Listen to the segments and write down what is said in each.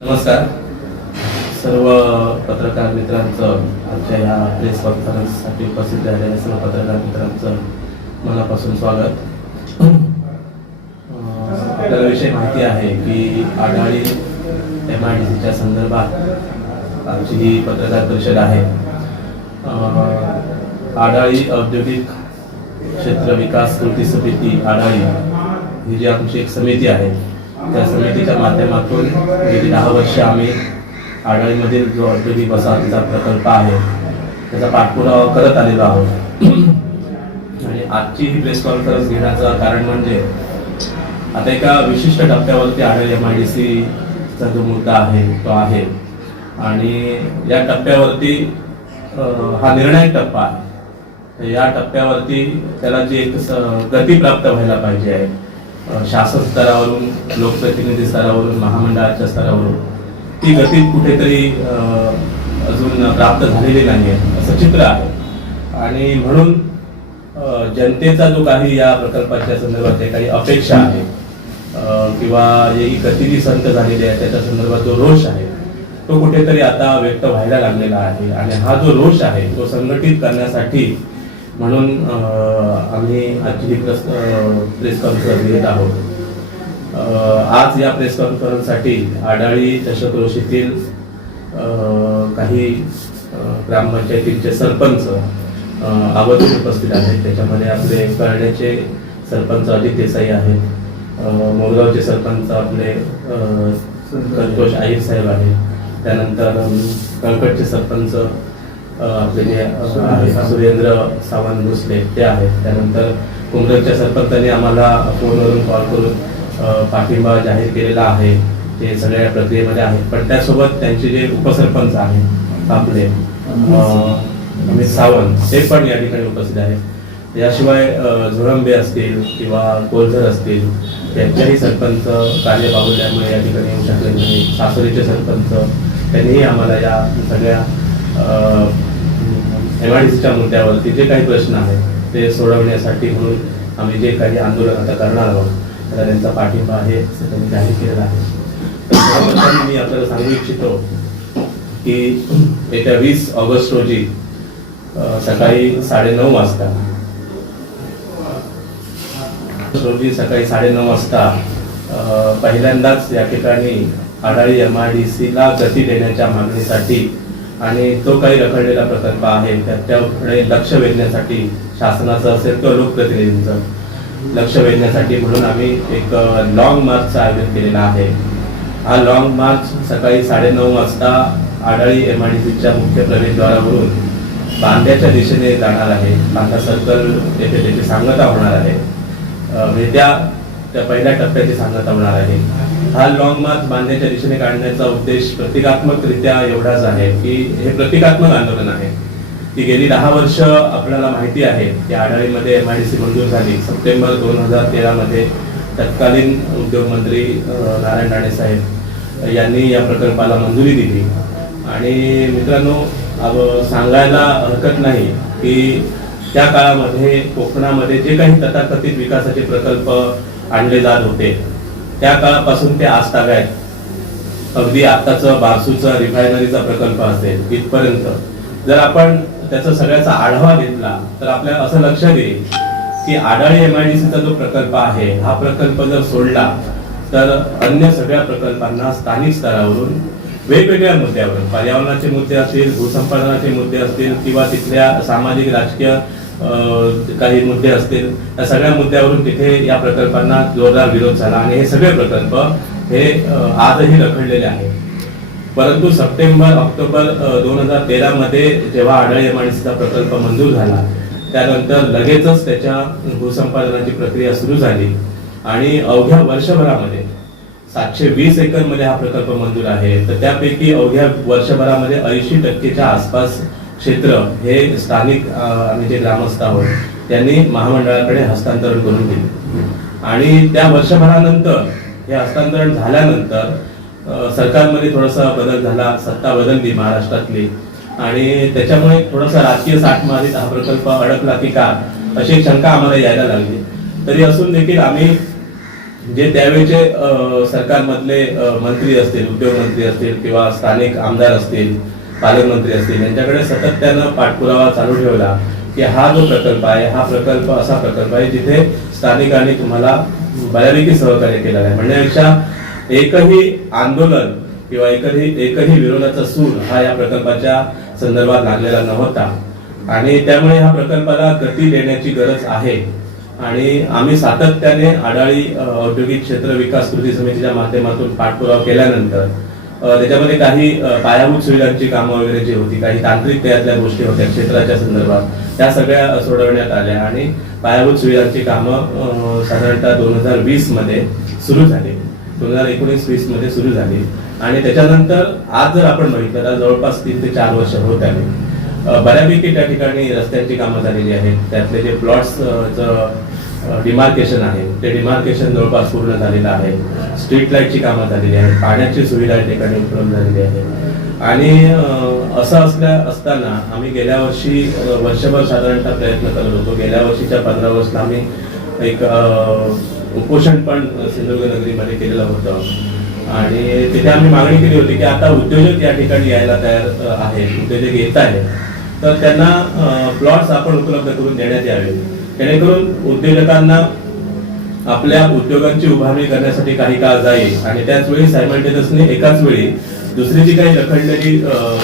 नमस्कार सर्व पत्रकार मित्रांचं, आमच्या या प्रेस कॉन्फरन्ससाठी उपस्थित झालेल्या सर्व पत्रकार मित्रांचं मनापासून स्वागत. आपल्याला विषय माहिती आहे की आढाळी MIDCच्या संदर्भात आमची ही पत्रकार परिषद आहे. आढाळी औद्योगिक क्षेत्र विकास कृती समिती आढाळी ही जी आमची एक समिती आहे, त्या समितीच्या माध्यमातून गेली 10 वर्ष आम्ही आढाळीमधील जो औद्योगिक वसाहतीचा प्रकल्प आहे त्याचा पाठपुरावा करत आलेलो आहोत. आणि आजची ही प्रेस कॉन्फरन्स घेण्याचं कारण म्हणजे आता एका विशिष्ट टप्प्यावरती आढाळी MIDCचा जो मुद्दा आहे तो आहे आणि या टप्प्यावरती हा निर्णायक टप्पा आहे. या टप्प्यावरती त्याला जी एक गती प्राप्त व्हायला पाहिजे आहे, शासन स्तरावरून, लोकप्रतिनिधी स्तरावरून, महामंडळाच्या स्तरावरून ती गती कुठेतरी अजून प्राप्त झालेली नाही आहे असं चित्र आहे. आणि म्हणून जनतेचा जो काही या प्रकल्पाच्या संदर्भात काही अपेक्षा आहे किंवा ही गती जी संत झालेली आहे त्याच्या संदर्भात जो रोष आहे तो कुठेतरी आता व्यक्त व्हायला लागलेला आहे. आणि हा जो रोष आहे तो संघटित करण्यासाठी म्हणून आम्ही आजची प्रेस कॉन्फरन्स घेत आहोत. आज या प्रेस कॉन्फरन्ससाठी आढाळी चषकरोशीतील काही ग्रामपंचायतीचे सरपंच आवर्जून उपस्थित आहेत. त्याच्यामध्ये आपले कळण्याचे सरपंच अजित देसाई आहेत, मोरगावचे सरपंच आपले संतोष आहिर साहेब आहेत, त्यानंतर कळकटचे सरपंच आपले जे सुरेंद्र सावंत भोसले ते आहेत, त्यानंतर कुंभरच्या सरपंचांनी आम्हाला फोनवरून कॉल करून पाठिंबा जाहीर केलेला आहे, ते सगळ्या प्रक्रियेमध्ये आहेत. पण त्यासोबत त्यांचे जे उपसरपंच आहेत आपले अमित सावंत ते पण या ठिकाणी उपस्थित आहेत. याशिवाय झोळंबे असतील किंवा कोलझर असतील त्यांच्याही सरपंच कार्य बाहुल्यामुळे या ठिकाणी येऊ शकले नाही. सासरीचे सरपंच त्यांनीही आम्हाला या सगळ्या MIDCच्या मुद्द्यावरती जे काही प्रश्न आहेत ते सोडवण्यासाठी म्हणून आम्ही जे काही आंदोलन आता करणार आहोत त्याला त्यांचा पाठिंबा आहे असं त्यांनी जाहीर केलेला आहे. मी आपल्याला सांगू इच्छितो की येत्या 20 ऑगस्ट रोजी सकाळी 9:30 वाजता पहिल्यांदाच या ठिकाणी आढाळी MIDCला गती देण्याच्या मागणीसाठी आणि तो काही रखडलेला प्रकल्प आहे त्याच्याकडे लक्ष वेधण्यासाठी, शासनाचं असेल किंवा लोकप्रतिनिधींचं लक्ष वेधण्यासाठी म्हणून आम्ही एक लॉंग मार्चचं आयोजन केलेलं आहे. हा लॉंग मार्च सकाळी 9:30 वाजता आढाळी MIDCच्या मुख्य प्रवेशद्वारावरून बांद्याच्या दिशेने जाणार आहे. बांदा सर्कल येथे त्याची सांगता होणार आहे, म्हणजे त्या पहिल्या टप्प्याची सांगता होणार आहे. हा लॉंग मार्च बांद्याच्या दिशेने काढण्याचा उद्देश प्रतिकात्मकरित्या एवढाच आहे की हे प्रतिकात्मक आंदोलन आहे की गेली 10 वर्ष आपल्याला माहिती आहे की आढाळीमध्ये MIDC मंजूर झाली. सप्टेंबर 2013 मध्ये तत्कालीन उद्योगमंत्री नारायण राणे साहेब यांनी या प्रकल्पाला मंजुरी दिली. आणि मित्रांनो, सांगायला हरकत नाही की त्या काळामध्ये कोकणामध्ये जे काही तथाकथित विकासाचे प्रकल्प आणले जात होते त्या काळापासून ते आज ताब्यात अगदी आताचं बारसूचा रिफायनरीचा प्रकल्प असेल इथपर्यंत जर आपण त्याचा सगळ्याचा आढावा घेतला तर आपल्याला असं लक्षात येईल की आढाळी MIDCचा जो प्रकल्प आहे हा प्रकल्प जर सोडला तर अन्य सगळ्या प्रकल्पांना स्थानिक स्तरावरून वेगवेगळ्या मुद्द्यावर, पर्यावरणाचे मुद्दे असतील, भूसंपादनाचे मुद्दे असतील किंवा तिथल्या सामाजिक राजकीय काही मुद्दे असतील, या सगळ्या मुद्द्यावरून तिथे या प्रकल्पांना जोरदार विरोध झाला आणि हे सगळे प्रकल्प हे आजही रखडलेले आहेत. परंतु सप्टेंबर-ऑक्टोबर 2013 मध्ये जेव्हा आढाळी MIDCचा प्रकल्प मंजूर झाला त्यानंतर लगेचच त्याच्या भूसंपादनाची प्रक्रिया सुरू झाली आणि अवघ्या वर्षभरामध्ये 720 एकर मध्ये हा प्रकल्प मंजूर आहे. तर त्यापैकी अवघ्या वर्षभरामध्ये 80% आसपास क्षेत्र हे स्थानिक आम्ही जे ग्रामस्थ आहोत त्यांनी महामंडळाकडे हस्तांतरण करून दिले. आणि त्या वर्षभरानंतर हे हस्तांतरण झाल्यानंतर सरकारमध्ये थोडासा बदल झाला, सत्ता बदलली महाराष्ट्रातली आणि त्याच्यामुळे थोडासा राजकीय साठमारीत हा प्रकल्प अडकला की का अशी एक शंका आम्हाला यायला लागली. तरी असून देखील आम्ही जे त्यावेळेचे सरकारमधले मंत्री असतील, उद्योगमंत्री असतील किंवा स्थानिक आमदार असतील, पालकमंत्री असतील, यांच्याकडे सातत्यानं पाठपुरावा चालू ठेवला की हा जो प्रकल्प आहे, हा प्रकल्प असा प्रकल्प आहे जिथे स्थानिकांनी तुम्हाला बऱ्यापैकी सहकार्य केलेलं आहे. म्हणण्यापेक्षा एकही आंदोलन किंवा एकही विरोधाचा सूर हा या प्रकल्पाच्या संदर्भात लागलेला नव्हता आणि त्यामुळे ह्या प्रकल्पाला गती देण्याची गरज आहे. आणि आम्ही सातत्याने आडाळी औद्योगिक क्षेत्र विकास कृती समितीच्या माध्यमातून पाठपुरावा केल्यानंतर त्याच्यामध्ये काही पायाभूत सुविधांची कामं वगैरे जी होती, काही तांत्रिक त्यातल्या गोष्टी होत्या क्षेत्राच्या संदर्भात, त्या सगळ्या सोडवण्यात आल्या आणि पायाभूत सुविधांची कामं साधारणतः 2020 मध्ये सुरू झाली, 2019-20 मध्ये सुरू झाली. आणि त्याच्यानंतर आज जर आपण बघितलं तर जवळपास 3 ते 4 वर्ष होत आली. बऱ्यापैकी त्या ठिकाणी रस्त्यांची कामं झालेली आहेत. त्यातले जे प्लॉट्सचं डिमार्केशन आहे ते डिमार्केशन जवळपास पूर्ण झालेलं आहे. स्ट्रीट लाईटची कामं झालेली आहेत, पाण्याची सुविधा या ठिकाणी उपलब्ध झालेली आहे. आणि असं असताना आम्ही गेल्या वर्षी वर्षभर साधारणतः प्रयत्न करत होतो. गेल्या वर्षीच्या 15 ऑगस्टला आम्ही एक उपोषण पण सिंधुदुर्ग नगरीमध्ये केलेलं होतं आणि तिथे आम्ही मागणी केली होती की आता उद्योजक या ठिकाणी यायला तयार आहेत, उद्योजक येत आहेत, तर त्यांना प्लॉट्स आपण उपलब्ध करून देण्यात यावे, जेणेकरून उद्योजकांना आपल्या उद्योगांची उभारणी करण्यासाठी काही काळ जाईल आणि त्याच वेळी सायमल्टेनियसली एकाच वेळी दुसरी जी काही रखडलेली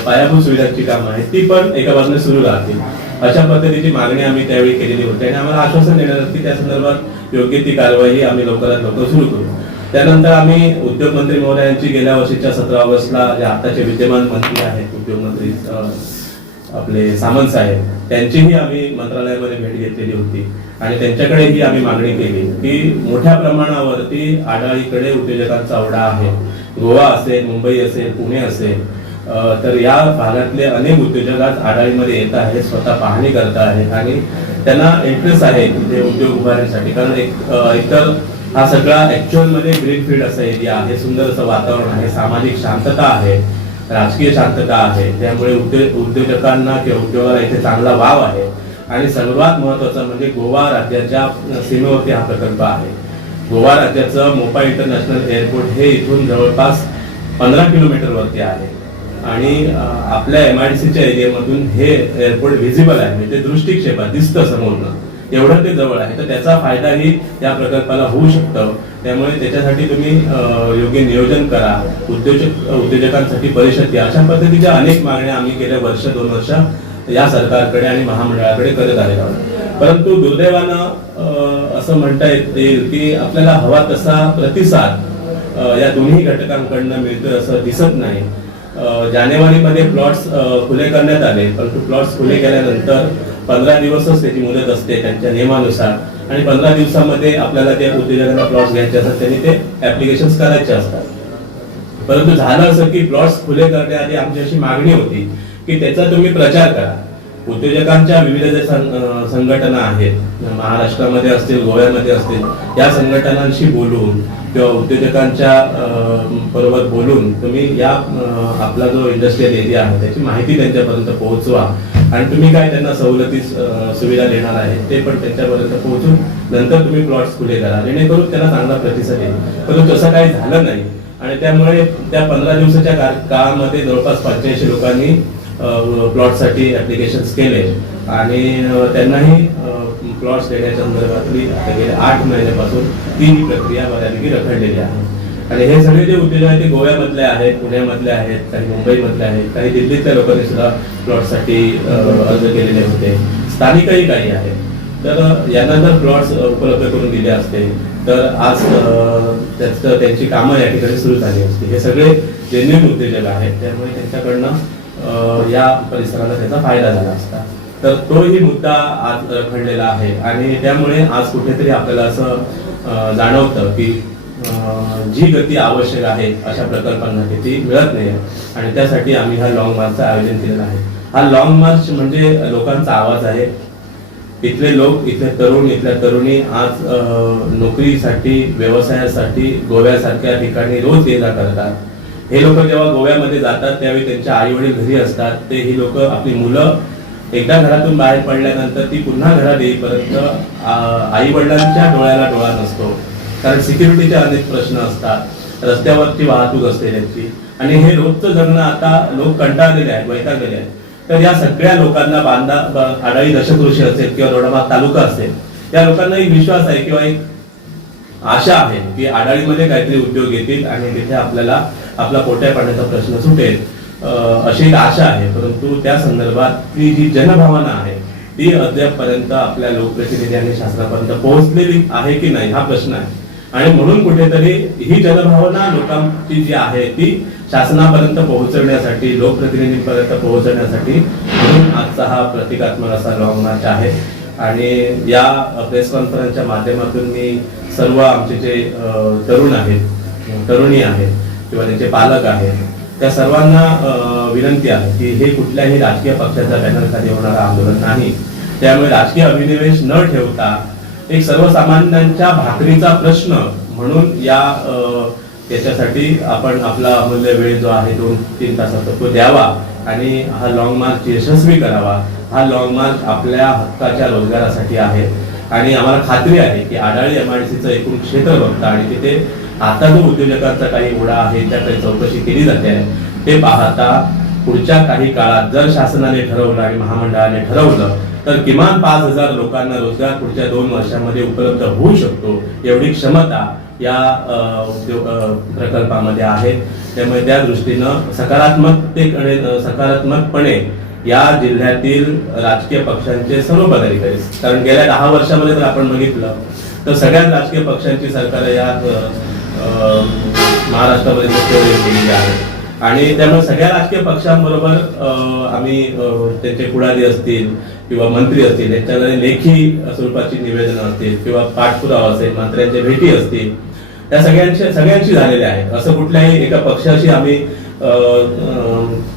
पायाभूत सुविधांची कामं आहेत ती पण एका बाजूने सुरू राहतील. अशा पद्धतीची मागणी आम्ही त्यावेळी केलेली होती आणि आम्हाला आश्वासन देण्यात की त्या संदर्भात योग्य ती कारवाई आम्ही लवकरात लवकर सुरू करू. त्यानंतर आम्ही उद्योग मंत्री महोदयांची गेल्या वर्षीच्या 17 ऑगस्टला जे आताचे विद्यमान मंत्री आहेत, उद्योग मंत्री आपले सामंत साहेब, त्यांचीही आम्ही मंत्रालयामध्ये भेट घेतलेली होती आणि त्यांच्याकडेही आम्ही मागणी केली की मोठ्या प्रमाणावरती आडाळीकडे उद्योजकांचा ओढा आहे. गोवा असेल, मुंबई असेल, पुणे असेल, तर या भागातले अनेक उद्योजक आज आडाळीमध्ये येत आहेत, स्वतः पाहणी करत आहेत आणि त्यांना इंटरेस्ट आहे तिथे उद्योग उभारण्यासाठी. कारण एकतर हा सगळा ऍक्च्युअल मध्ये ग्रीन फील्ड असा एरिया आहे, सुंदर असं वातावरण आहे, सामाजिक शांतता आहे, राजकीय शांतता आहे, त्यामुळे उद्योजकांना किंवा उद्योगाला इथे चांगला वाव आहे. आणि सर्वात महत्वाचं म्हणजे गोवा राज्याच्या सीमेवरती हा प्रकल्प आहे. गोवा राज्याचं मोपा इंटरनॅशनल एअरपोर्ट हे इथून जवळपास 15 किलोमीटरवरती आहे आणि आपल्या MIDCच्या एरियामधून हे एअरपोर्ट व्हिजिबल आहे, म्हणजे दृष्टिक्षेपात दिसतं समोरनं, एवढं ते जवळ आहे. तर त्याचा फायदाही या प्रकल्पाला होऊ शकतो. त्यामुळे त्याच्यासाठी तुम्ही योग्य नियोजन करा, उद्योजकांसाठी परिषद घ्या, अशा पद्धतीच्या अनेक मागण्या आम्ही गेल्या 1-2 वर्ष या सरकारकडे आणि महामंडळाकडे करत आलेलो आहोत. परंतु दुर्दैवानं असं म्हणता येईल की आपल्याला हवा तसा प्रतिसाद या दोन्ही घटकांकडनं मिळतोय असं दिसत नाही. जानेवारीमध्ये प्लॉट्स खुले करण्यात आले, परंतु प्लॉट्स खुले केल्यानंतर 15 दिवसच त्याची मुदत असते त्यांच्या नियमानुसार आणि 15 दिवसामध्ये आपल्याला त्या उद्योजकांना प्लॉट्स घ्यायचे असतात, त्यांनी ते ऍप्लिकेशन्स करायचे असतात. परंतु झालं असं की प्लॉट्स खुले करण्याआधी आमची अशी मागणी होती की त्याचा तुम्ही प्रचार करा. उद्योजकांच्या विविध संघटना आहेत, महाराष्ट्रामध्ये असतील, गोव्यामध्ये असतील, या संघटनांशी बोलून किंवा उद्योजकांच्या बरोबर बोलून तुम्ही या आपला जो इंडस्ट्रियल एरिया आहे त्याची माहिती त्यांच्यापर्यंत पोहोचवा आणि तुम्ही काय त्यांना सवलती सुविधा देणार आहे ते पण त्यांच्यापर्यंत पोहोचून नंतर तुम्ही प्लॉट्स खुले करा, जेणेकरून त्यांना चांगला प्रतिसाद येईल. परंतु तसं काही झालं नाही आणि त्यामुळे त्या 15 दिवसाच्या काळामध्ये जवळपास 85 लोकांनी प्लॉटसाठी ऍप्लिकेशन्स केले आणि त्यांनाही प्लॉट्स देण्याच्या संदर्भातली गेल्या 8 महिन्यापासून ती प्रक्रिया बऱ्यापैकी रखडलेली आहे. आणि हे सगळे जे उद्योजक आहेत ते गोव्यामधले आहेत, पुण्यामधले आहेत, काही मुंबईमधले आहेत, काही दिल्लीतल्या लोकांनी सुद्धा प्लॉटसाठी अर्ज केलेले होते, स्थानिकही काही आहेत. तर यांना जर प्लॉट्स उपलब्ध करून दिले असते तर आज त्यांची कामं या ठिकाणी सुरू झाली असती. हे सगळे जेन्युइन उद्योजक आहेत, त्यामुळे त्यांच्याकडनं या परिसराला त्याचा फायदा झाला असता. तर तोही मुद्दा आज रखडलेला आहे आणि त्यामुळे आज कुठेतरी आपल्याला असं जाणवतं की जी गती आवश्यक आहे अशा प्रकल्पांना ती मिळत नाही आणि त्यासाठी आम्ही हा लॉंग मार्चचं आयोजन केलेलं आहे. हा लॉंग मार्च म्हणजे लोकांचा आवाज आहे. इथले लोक, इथले तरुण, इथल्या तरुणी आज नोकरीसाठी, व्यवसायासाठी गोव्यासारख्या ठिकाणी रोज ये जा करतात. हे लोक जेव्हा गोव्यामध्ये जातात त्यावेळी त्यांच्या आई वडील घरी असतात. ते ही लोक, आपली मुलं एकदा घरातून बाहेर पडल्यानंतर ती पुन्हा घरात येईपर्यंत आई वडिलांच्या डोळ्याला डोळा नसतो. कारण सिक्युरिटीचे अनेक प्रश्न असतात, रस्त्यावरची वाहतूक असते त्यांची, आणि हे रोजचं जगणं आता लोक कंटाळलेले आहेत, वैतागलेले आहेत. तर या सगळ्या लोकांना आडाळी दशकृषी असेल किंवा दोडामार्ग तालुका असेल, या लोकांना एक विश्वास आहे किंवा एक आशा आहे की आडाळीमध्ये काहीतरी उद्योग येतील आणि तिथे आपल्याला आपला पोट्या पाण्याचा प्रश्न सुटेल, अशी एक आशा आहे. परंतु त्या संदर्भातली जी जनभावना आहे ती अद्यापपर्यंत आपल्या लोकप्रतिनिधी आणि शासनापर्यंत पोहोचलेली आहे की नाही हा प्रश्न आहे. आणि म्हणून कुठेतरी ही जनभावना लोकांची जी आहे ती शासनापर्यंत पोहोचवण्यासाठी, लोकप्रतिनिधींपर्यंत पोहोचवण्यासाठी म्हणून आजचा हा प्रतिकात्मक असा लॉंग मार्च आहे. आणि या प्रेस कॉन्फरन्सच्या माध्यमातून मी सर्व आमचे जे तरुण आहेत, तरुणी आहेत किंवा त्यांचे पालक आहेत, त्या सर्वांना विनंती आहे की हे कुठल्याही राजकीय पक्षाच्या बॅनर खाली होणारं आंदोलन नाही. त्यामुळे राजकीय अभिनिवेश न ठेवता एक सर्वसामान्यांच्या भाकरीचा प्रश्न म्हणून याच्यासाठी आपण आपला अमूल्य वेळ जो आहे 2-3 तासाचा तो द्यावा आणि हा लॉंग मार्च यशस्वी करावा. हा लॉंग मार्च आपल्या हक्काच्या रोजगारासाठी आहे आणि आम्हाला खात्री आहे की आडाळी MIDCचं एकूण क्षेत्र बघता आणि तिथे आता जो उद्योजकांचा काही ओढा आहे त्याकडे चौकशी केली जाते आहे ते पाहता पुढच्या काही काळात जर शासनाने ठरवलं आणि महामंडळाने ठरवलं तर किमान 5,000 लोकांना रोजगार पुढच्या 2 वर्षांमध्ये उपलब्ध होऊ शकतो एवढी क्षमता या प्रकल्पामध्ये आहे. त्यामुळे त्या दृष्टीनं सकारात्मकपणे या जिल्ह्यातील राजकीय पक्षांचे सर्व पदाधिकारी, कारण गेल्या 10 वर्षामध्ये जर आपण बघितलं तर सगळ्याच राजकीय पक्षांची सरकार या महाराष्ट्रामध्ये केलेली आहे आणि त्यामुळे सगळ्या राजकीय पक्षांबरोबर आम्ही त्यांचे पुढारी असतील किंवा मंत्री असतील यांच्याकडे लेखी स्वरूपाची निवेदनं असतील किंवा पाठपुरावा असेल, मंत्र्यांच्या भेटी असतील, त्या सगळ्यांशी झालेल्या आहेत. असं कुठल्याही एका पक्षाशी आम्ही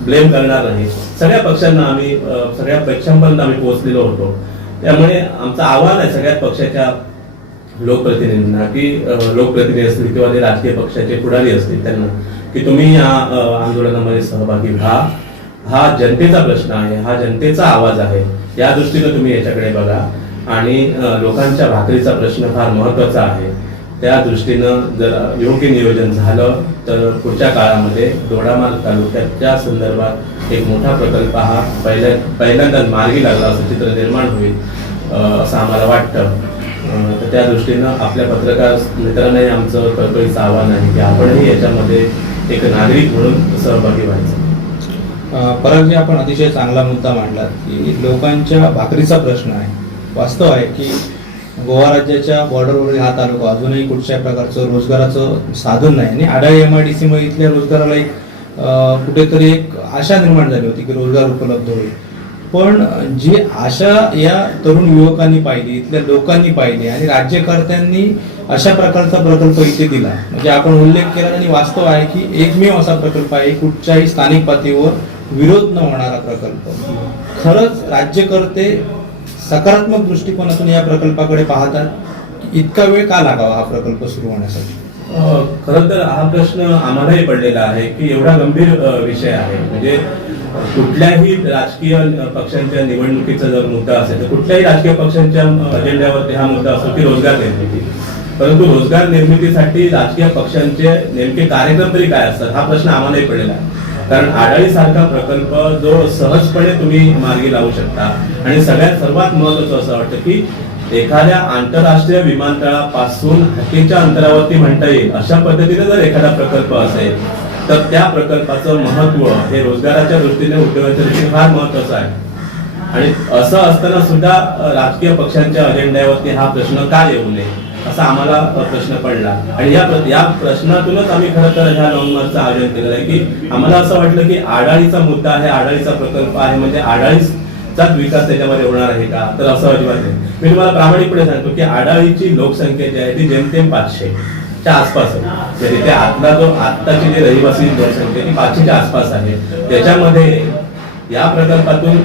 ब्लेम करणार नाही. सगळ्या पक्षांना आम्ही सगळ्या पक्षांपर्यंत आम्ही पोहोचलेलो होतो. त्यामुळे आमचं आव्हान आहे सगळ्याच पक्षाच्या लोकप्रतिनिधींना की लोकप्रतिनिधी असतील किंवा ते राजकीय पक्षाचे पुढारी असतील त्यांना की तुम्ही या आंदोलनामध्ये सहभागी व्हा. हा जनतेचा प्रश्न आहे, हा जनतेचा आवाज आहे. या दृष्टीने तुम्ही याच्याकडे बघा आणि लोकांच्या भाकरीचा प्रश्न फार महत्वाचा आहे. त्या दृष्टीनं जर योग्य नियोजन झालं तर पुढच्या काळामध्ये दोडामार्ग तालुक्याच्या संदर्भात एक मोठा प्रकल्प हा पहिल्यांदाच मार्गी लागला असं चित्र निर्माण होईल असं आम्हाला वाटतं. तर त्या दृष्टीनं आपल्या पत्रकार मित्रांनाही आमचं कळकळीचं आव्हान आहे की आपणही याच्यामध्ये एक नागरिक म्हणून सहभागी व्हायचं. परागजी, आपण अतिशय चांगला मुद्दा मांडलात की लोकांच्या भाकरीचा प्रश्न आहे. वास्तव आहे की गोवा राज्याच्या बॉर्डरवरील हा तालुका अजूनही कुठच्याही प्रकारचं रोजगाराचं साधन नाही आणि आडाळी MIDC मध्ये इथल्या रोजगाराला एक कुठेतरी एक आशा निर्माण झाली होती की रोजगार उपलब्ध होईल. पण जी आशा या तरुण युवकांनी पाहिली, इथल्या लोकांनी पाहिली आणि राज्यकर्त्यांनी अशा प्रकारचा प्रकल्प इथे दिला, म्हणजे आपण उल्लेख केला आणि वास्तव आहे की एकमेव असा प्रकल्प आहे कुठच्याही स्थानिक पातळीवर विरोध न होणारा प्रकल्प. खरंच राज्यकर्ते सकारात्मक दृष्टिकोनातून या प्रकल्पाकडे पाहतात. इतका वेळ का लागावा हा प्रकल्प सुरू होण्यासाठी? खरं तर हा प्रश्न आम्हालाही पडलेला आहे की एवढा गंभीर विषय आहे. म्हणजे कुठल्याही राजकीय पक्षांच्या निवडणुकीचा जर मुद्दा असेल तर कुठल्याही राजकीय पक्षांच्या अजेंड्यावरती हा मुद्दा असतो की रोजगार निर्मिती. परंतु रोजगार निर्मितीसाठी राजकीय पक्षांचे नेमके कार्यक्रम तरी काय असतात हा प्रश्न आम्हालाही पडलेला आहे. कारण आडाळी सारखा प्रकल्प जो सहजपणे तुम्ही मार्गी लावू शकता आणि सर्वात महत्वाचं असं वाटतं की एखाद्या आंतरराष्ट्रीय विमानतळापासून हाकेच्या अंतरावरती म्हणता येईल अशा पद्धतीने जर एखादा प्रकल्प असेल तर त्या प्रकल्पाचं महत्व हे रोजगाराच्या दृष्टीने, उद्योगाच्या दृष्टीने फार महत्वाचं आहे. आणि असं असताना सुद्धा राजकीय पक्षांच्या अजेंड्यावरती हा प्रश्न का येऊ नये असा आम्हाला प्रश्न पडला. आणि या प्रश्नातूनच आम्ही खरं तर ह्या लॉंग मार्चचं आयोजन केलेलं आहे की आम्हाला असं वाटलं की आडाळीचा मुद्दा आहे, आडाळीचा प्रकल्प आहे, म्हणजे आडाळीचाच विकास त्याच्यामध्ये होणार आहे का, तर असं अजिबात नाही. मी तुम्हाला प्रामाणिकपणे सांगतो की आडाळीची लोकसंख्या जी आहे ती जेमतेम 500च्या आसपास आहे. तिथे आत्ताची जे रहिवासी लोकसंख्या ती 500च्या आसपास आहे. त्याच्यामध्ये या प्रकल्पातून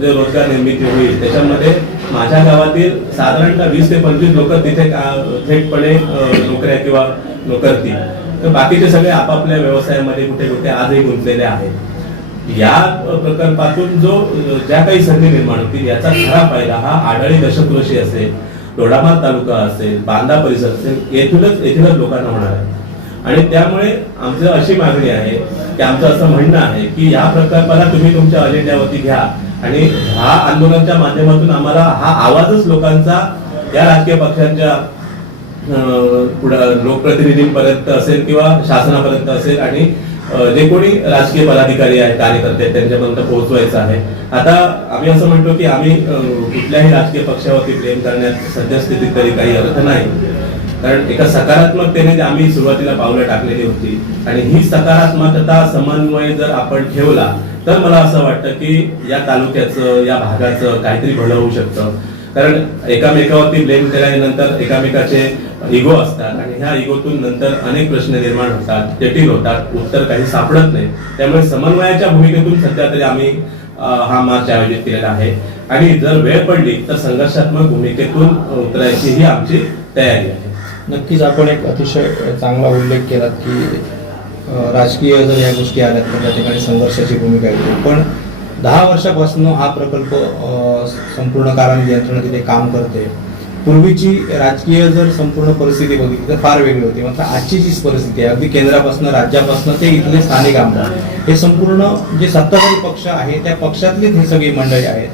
जे रोजगार निर्मिती होईल त्याच्यामध्ये माझ्या गावातील साधारणतः 20 ते 25 लोक तिथे थेटपणे नोकऱ्या किंवा करतील. तर बाकीचे सगळे आपापल्या व्यवसायामध्ये कुठे कुठे आजही गुंतलेले आहेत. या प्रकल्पातून ज्या काही संधी निर्माण होतील याचा खरा फायदा हा आडाळी दशकृषी असेल, दोडामार्ग तालुका असेल, बांदा परिसर असेल, येथीलच लोकांना होणार आहे. आणि त्यामुळे आमची अशी मागणी आहे की आमचं असं म्हणणं आहे की या प्रकल्पाला तुम्ही तुमच्या अजेंड्यावरती घ्या आणि हा आंदोलनाच्या माध्यमातून आम्हाला हा आवाजच लोकांचा या राजकीय पक्षांच्या लोकप्रतिनिधींपर्यंत असेल किंवा शासनापर्यंत असेल आणि जे कोणी राजकीय पदाधिकारी आहेत, कार्यकर्ते आहेत, त्यांच्यापर्यंत पोहोचवायचं आहे. आता आम्ही असं म्हणतो की आम्ही कुठल्याही राजकीय पक्षावरती प्रेम करण्यात सद्यस्थितीत तरी काही अर्थ नाही, कारण एका सकारात्मकतेने आम्ही सुरुवातीला पावलं टाकलेली होती आणि ही सकारात्मकता समन्वय जर आपण ठेवला तर मला असं वाटतं की या तालुक्याचं, या भागाचं काहीतरी भलं होऊ शकतं. कारण एकामेकावरती ब्लेम केल्यानंतर एकामेकाचे इगो असतात आणि ह्या इगोतून नंतर अनेक प्रश्न निर्माण होतात, जटिल होतात, उत्तर काही सापडत नाही. त्यामुळे समन्वयाच्या भूमिकेतून सध्या तरी आम्ही हा मार्च आयोजित केलेला आहे आणि जर वेळ पडली तर संघर्षात्मक भूमिकेतून उतरायची ही आमची तयारी आहे. नक्कीच आपण एक अतिशय चांगला उल्लेख केलात की राजकीय जर या गोष्टी आल्यात तर त्या ठिकाणी संघर्षाची भूमिका येते. पण 10 वर्षापासून हा प्रकल्प संपूर्ण कालावधी यंत्रणा तिथे काम करते. पूर्वीची राजकीय जर संपूर्ण परिस्थिती बघितली तर फार वेगळी होती. मात्र आजची जी परिस्थिती आहे, अगदी केंद्रापासून, राज्यापासून ते इथले स्थानिक आमदार, हे संपूर्ण जे सत्ताधारी पक्ष आहे त्या पक्षातलीच ही सगळी मंडळी आहेत.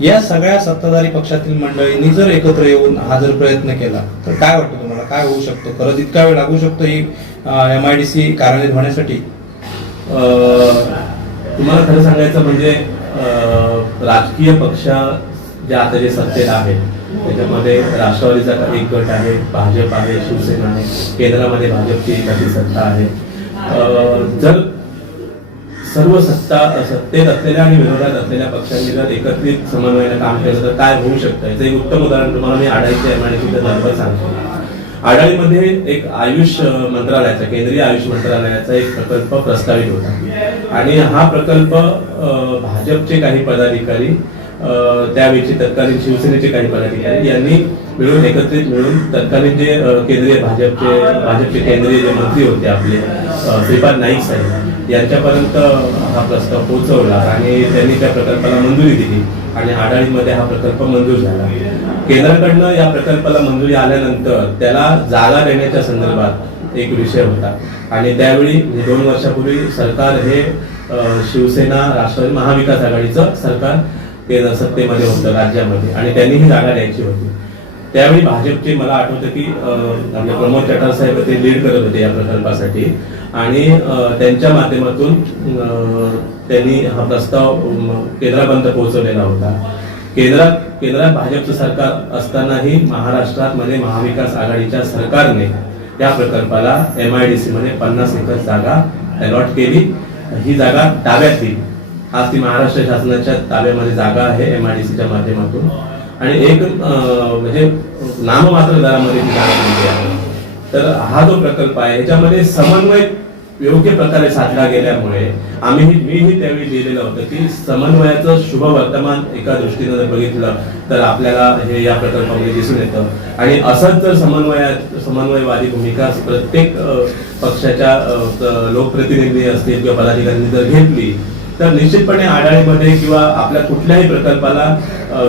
या सगळ्या सत्ताधारी पक्षातील मंडळींनी जर एकत्र येऊन हा जर प्रयत्न केला तर काय वाटतं तुम्हाला, काय होऊ शकतो? खरंच इतका वेळ लागू शकतो ही MIDC कार्यान्वित होण्यासाठी? तुम्हाला खरं सांगायचं म्हणजे राजकीय पक्ष जे आता जे सत्तेत आहेत त्याच्यामध्ये राष्ट्रवादीचा एक गट आहे, भाजप आहे, शिवसेना आहे, केंद्रामध्ये भाजपची एकाची सत्ता आहे. जर सर्व सत्तेत असलेल्या आणि विरोधात असलेल्या पक्षांनी जर एकत्रित समन्वयाने काम केलं तर काय होऊ शकतं याचं एक उत्तम उदाहरण तुम्हाला मी आढाईच्या MIDCच्या संदर्भात सांगतो. आढाळीमध्ये एक आयुष मंत्रालयाचा, केंद्रीय आयुष मंत्रालयाचा एक प्रकल्प प्रस्तावित होता आणि हा प्रकल्प भाजपचे काही पदाधिकारी, त्यावेळी तत्कालीन शिवसेनेचे काही पदाधिकारी यांनी मिळून एकत्रित मिळून तत्कालीन जे भाजपचे केंद्रीय जे मंत्री होते आपले श्रीपाद नाईक साहेब यांच्यापर्यंत हा प्रस्ताव पोहोचवला आणि त्यांनी त्या प्रकल्पाला मंजुरी दिली आणि आढाळीमध्ये हा प्रकल्प मंजूर झाला. केंद्राकडनं या प्रकल्पाला मंजुरी आल्यानंतर त्याला जागा देण्याच्या संदर्भात एक विषय होता आणि त्यावेळी 2 वर्षापूर्वी सरकार हे शिवसेना राष्ट्रवादी महाविकास आघाडीचं सरकार केंद्र सत्तेमध्ये होतं राज्यामध्ये आणि त्यांनी ही जागा द्यायची होती. त्यावेळी भाजपचे, मला आठवतं की आपले प्रमोद चटार साहेब ते लीड करत होते या प्रकल्पासाठी आणि त्यांच्या माध्यमातून त्यांनी हा प्रस्ताव केंद्रापर्यंत पोहोचवलेला होता. केंद्रात भाजपचं सरकार असतानाही महाराष्ट्रात मध्ये महाविकास आघाडीच्या सरकारने या प्रकल्पाला MIDC मध्ये 50 एकर जागा अलॉट केली. ही जागा ताब्यात दिली. आज ती महाराष्ट्र शासनाच्या ताब्यामध्ये जागा आहे MIDCच्या माध्यमातून आणि एक म्हणजे नाममात्र दरामध्ये ती जागा दिली आहे. तर हा जो प्रकल्प आहे ह्याच्यामध्ये समन्वय योग्य प्रकारे साधला गेल्यामुळे मीही त्यावेळी लिहिलेलं होतं की समन्वयाचं शुभ वर्तमान एका दृष्टीनं जर बघितलं तर आपल्याला हे या प्रकल्पामध्ये दिसून येतं आणि असंच जर समन्वयवादी भूमिका प्रत्येक पक्षाच्या लोकप्रतिनिधी असतील किंवा पदाधिकाऱ्यांनी जर घेतली तर निश्चितपणे आढाळीमध्ये किंवा आपल्या कुठल्याही प्रकल्पाला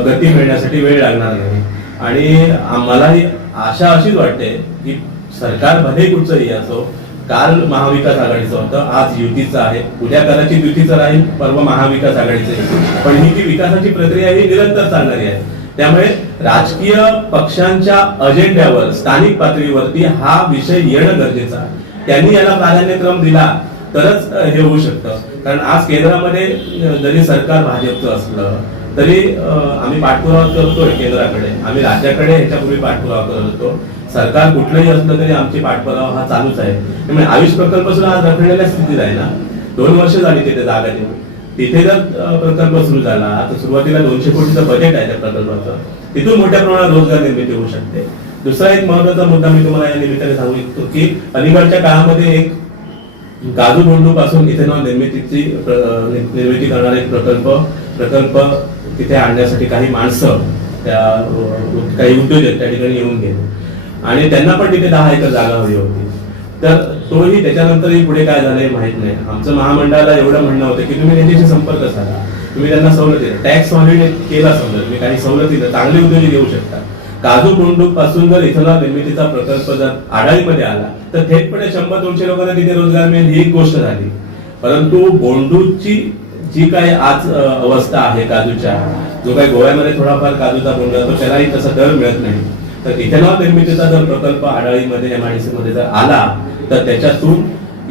गती मिळण्यासाठी वेळ लागणार नाही. आणि मलाही आशा अशीच वाटते की सरकार भले कुठचंही असो, काल महाविकास आघाडीचं होतं, आज युतीचं आहे, उद्या कदाचित युतीचं राहील, परवा महाविकास आघाडीचं, पण ही विकासाची प्रक्रिया ही निरंतर चालणारी आहे. त्यामुळे राजकीय पक्षांच्या अजेंड्यावर स्थानिक पातळीवरती हा विषय येणं गरजेचं आहे. त्यांनी याला प्राधान्यक्रम दिला तरच हे होऊ शकतं. कारण आज केंद्रामध्ये जरी सरकार भाजपचं असलं तरी आम्ही पाठपुरावा करतोय केंद्राकडे, आम्ही राज्याकडे ह्याच्यापूर्वी पाठपुरावा करत होतो. सरकार कुठलंही असलं तरी आमची पाठपुरावा हा चालूच आहे. त्यामुळे आयुष प्रकल्प सुद्धा आज रखडलेल्या स्थितीत आहे ना. 2 वर्ष झाली तिथे जागा देऊन. तिथे जर प्रकल्प सुरू झाला, आता सुरुवातीला 200 कोटीचं बजेट आहे त्या प्रकल्पाचं, तिथून मोठ्या प्रमाणात रोजगार निर्मिती होऊ शकते. दुसरा एक महत्वाचा मुद्दा मी तुम्हाला या निमित्ताने सांगू इच्छितो की अलीकडच्या काळामध्ये एक काजू बोंडू पासून इथेनॉल निर्मिती करणारा एक प्रकल्प तिथे आणण्यासाठी काही माणसं, काही उद्योजक त्या ठिकाणी येऊन गेले आणि त्यांना पण तिथे 10 एकर जागा हवी होती. तर तोही त्याच्यानंतरही पुढे काय झालंय माहित नाही. आमचं महामंडळाला एवढं म्हणणं होतं की तुम्ही त्यांच्याशी संपर्क साधा, तुम्ही त्यांना सवलती, टॅक्स हॉलिडे केला, समजा तुम्ही काही सवलती चांगले उद्योजक येऊ शकता, काजू बोंडू पासून जर इथेनॉल निर्मितीचा प्रकल्प जर आडाळीमध्ये आला तर थेटपणे 100-200 लोकांना तिथे रोजगार मिळेल ही एक गोष्ट झाली. परंतु बोंडूची जी काही आज अवस्था आहे काजूच्या, जो काही गोव्यामध्ये थोडाफार काजूचा बोंड असतो त्यालाही तसा दर मिळत नाही. तर इथेनॉल निर्मितीचा जर प्रकल्प आडाळीमध्ये MIDC मध्ये जर आला तर त्याच्यातून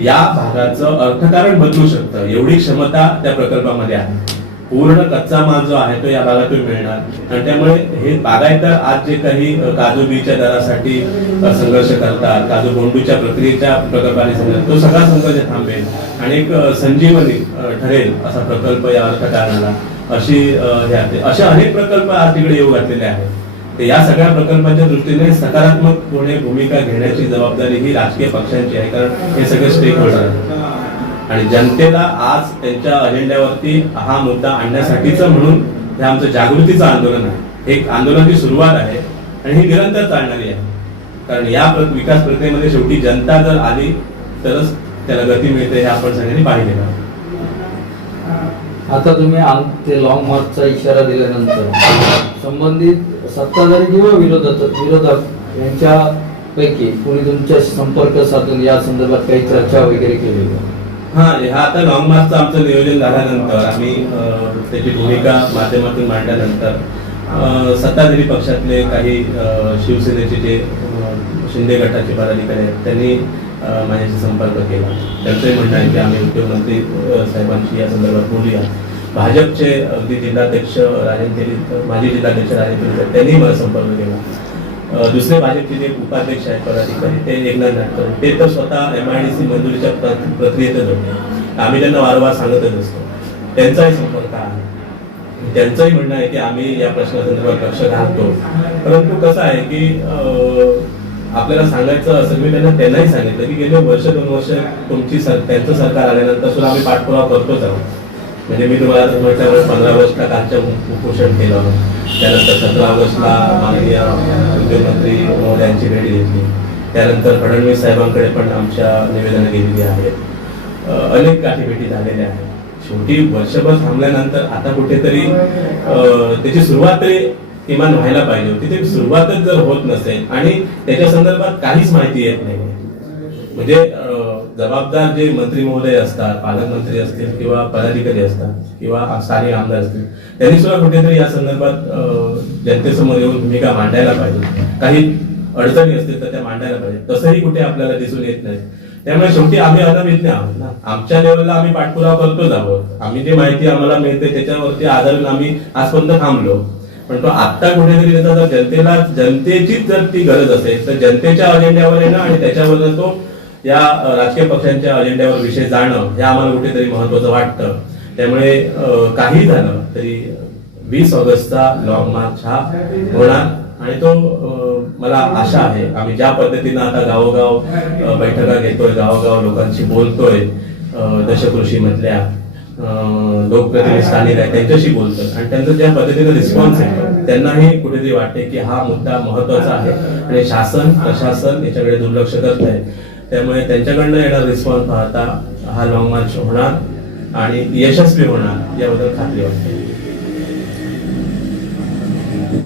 या भागाचं अर्थकारण बदलू शकतं, एवढी क्षमता त्या प्रकल्पामध्ये आहे. पूर्ण कच्चा माल जो आहे तो या भागातून मिळणार आणि त्यामुळे हे बागायतदार आज जे काही काजू बीच्या दरासाठी संघर्ष करतात, काजू बोंडूच्या प्रक्रियेच्या प्रकल्पाने संघर्ष, तो सगळा संघर्ष थांबेल आणि एक संजीवनी ठरेल असा प्रकल्प या अर्थकारणाला. असे अनेक प्रकल्प आज तिकडे येऊ घातलेले आहेत. तर या सगळ्या प्रकल्पाच्या दृष्टीने सकारात्मकपणे भूमिका घेण्याची जबाबदारी ही राजकीय पक्षांची आहे, कारण हे सगळे स्टेक होल्डर आहेत आणि जनतेला आज त्यांच्या अजेंड्यावरती हा मुद्दा आणण्यासाठीच म्हणून हे आमचं जागृतीचं आंदोलन आहे. एक आंदोलनाची सुरुवात आहे आणि ही निरंतर चालणारी आहे, कारण या विकास प्रक्रियेमध्ये शेवटी जनता जर आली तरच त्याला गती मिळते हे आपण सगळ्यांनी पाहिलेलं आहे. आता तुम्ही ते लॉंग मार्चचा इशारा दिल्यानंतर संबंधित सत्ताधारी किंवा विरोधक यांच्यापैकी कोणी तुमच्याशी संपर्क साधून या संदर्भात काही चर्चा वगैरे केली का? हा आता लॉंग मार्चचं आमचं नियोजन झाल्यानंतर आम्ही त्याची भूमिका माध्यमातून मांडल्यानंतर सत्ताधारी पक्षातले काही शिवसेनेचे जे शिंदे गटाचे पदाधिकारी आहेत त्यांनी माझ्याशी संपर्क केला. त्यांचंही म्हणणं आहे की आम्ही उद्योगमंत्री साहेबांशी या संदर्भात बोलूया. भाजपचे अगदी जिल्हाध्यक्ष माजी जिल्हाध्यक्ष राजेंद्र त्यांनी मला संपर्क केला. दुसरे भाजपचे जे उपाध्यक्ष आहेत पदाधिकारी ते एकनाथ नाटकर ते तर स्वतः MIDC मंजुरीच्या प्रक्रियेतच होते. आम्ही त्यांना वारंवार सांगतच असतो. त्यांचाही संपर्क आहे. त्यांचंही म्हणणं आहे की आम्ही या प्रश्नासंदर्भात लक्ष घालतो. परंतु कसं आहे की आपल्याला सांगायचं असं मी त्यांनाही सांगितलं की गेले 1-2 वर्ष त्यांचं सरकार आल्यानंतर सुद्धा आम्ही पाठपुरावा करतोच आहोत. म्हणजे मी तुम्हाला म्हटल्यावर 15 ऑगस्टला कालच्या उपोषण केलं, त्यानंतर 17 ऑगस्टला माननीय उद्योगमंत्री महोदयांची भेट घेतली, त्यानंतर फडणवीस साहेबांकडे पण आमच्या निवेदनं गेलेली आहेत, अनेक गाठीभेटी झालेल्या आहेत. शेवटी वर्षभर थांबल्यानंतर आता कुठेतरी त्याची सुरुवात तरी किमान व्हायला पाहिजे होती. ती सुरुवातच जर होत नसेल आणि त्याच्या संदर्भात काहीच माहिती येत नाही, म्हणजे जबाबदार जे मंत्री महोदय असतात, पालकमंत्री असतील किंवा पदाधिकारी असतात किंवा स्थानिक आमदार असतील, त्यांनी सुद्धा कुठेतरी या संदर्भात जनतेसमोर येऊन भूमिका मांडायला पाहिजे. काही अडचणी असतील तर त्या मांडायला पाहिजे. तसंही कुठे आपल्याला दिसून येत नाही. त्यामुळे शेवटी आम्ही अनभिज्ञ आहोत ना. आमच्या लेवलला आम्ही पाठपुरावा करतोच आहोत. आम्ही जे माहिती आम्हाला मिळते त्याच्यावरती आधारून आम्ही आजपर्यंत थांबलो. पण तो आता कुठेतरी त्याचा जर जनतेचीच जर ती गरज असेल तर जनतेच्या अजेंड्यावर येणं आणि त्याच्यावरनं तो या राजकीय पक्षांच्या अजेंड्यावर विषय जाणं हे आम्हाला कुठेतरी महत्वाचं वाटतं. त्यामुळे काही झालं तरी 20 ऑगस्टचा लॉंग मार्च हा होणार आणि तो मला आशा आहे आम्ही ज्या पद्धतीनं आता गावोगाव बैठका घेतोय, गावोगाव लोकांशी बोलतोय, दशकृषी मधल्या लोकप्रतिनिधी स्थानिक आहे त्यांच्याशी बोलतोय आणि त्यांचा ज्या पद्धतीने रिस्पॉन्स येतो त्यांनाही कुठेतरी वाटते की हा मुद्दा महत्वाचा आहे आणि शासन प्रशासन याच्याकडे दुर्लक्ष करत आहे. त्यामुळे त्यांच्याकडनं येणार रिस्पॉन्स पाहता हा लॉंग मार्च होणार आणि यशस्वी होणार याबद्दल खात्री वाटते.